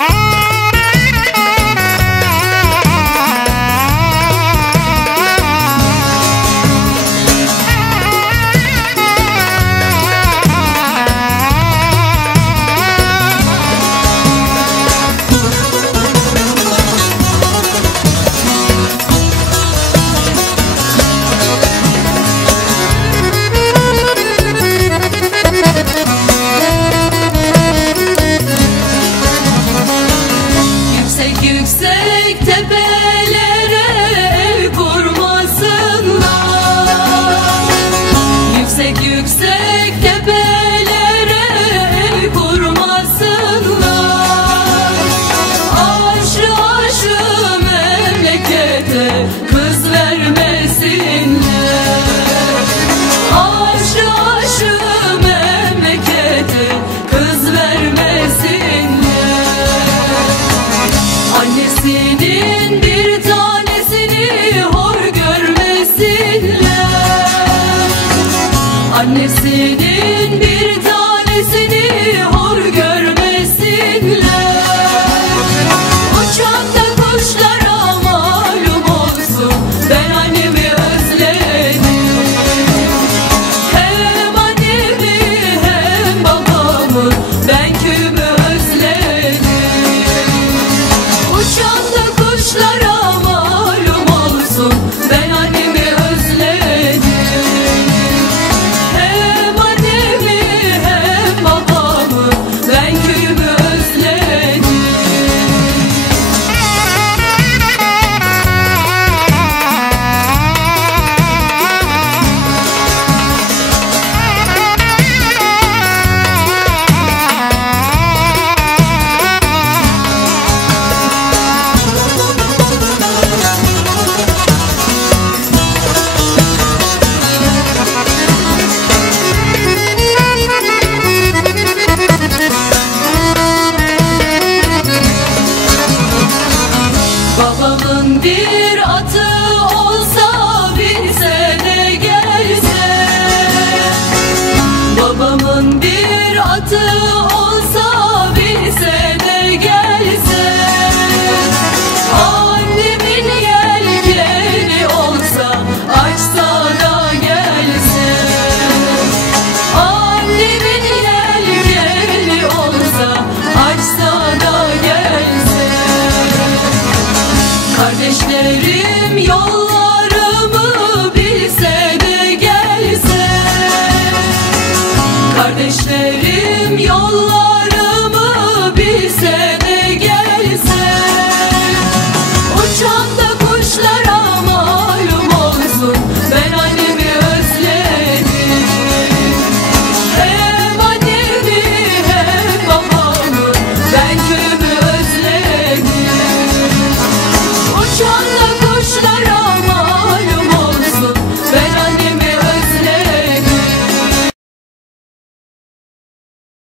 Ah! Yüksek tepelere ev kurmasınlar Yüksek yüksek Güllerin bir tanesini do Kardeşlerim yollarımı bilse de gelse. Kardeşlerim yollarımı